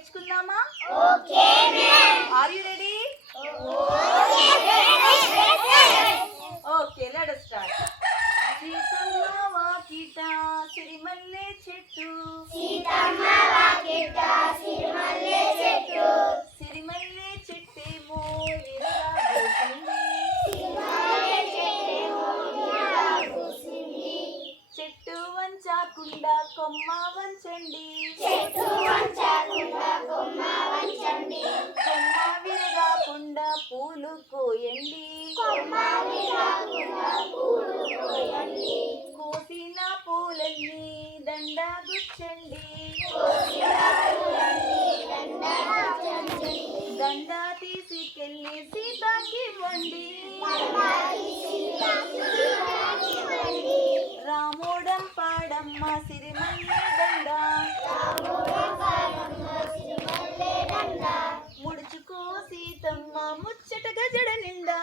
నేర్చుకుందామా? Are you ready? Okay, let us start. Seethamma వాకిట సిరిమల్లె చెట్టు, సిరిమల్లె చెట్టేమో విరగాబోసింది. చెట్టు వంచకుండా కొమ్మ వంచండి, కొమ్మ విరగాకుండా పూలు కోయండి. కోసిన పూలన్నీ దండ గుచ్చండి, దండ తీసుకెళ్ళి సీతకి ఇవ్వండి. రామోడం పాడమ్మ సిరిమల్లె దండ, ముడుచుకో సీతమ్మ ముచ్చటగా జడ నిండా.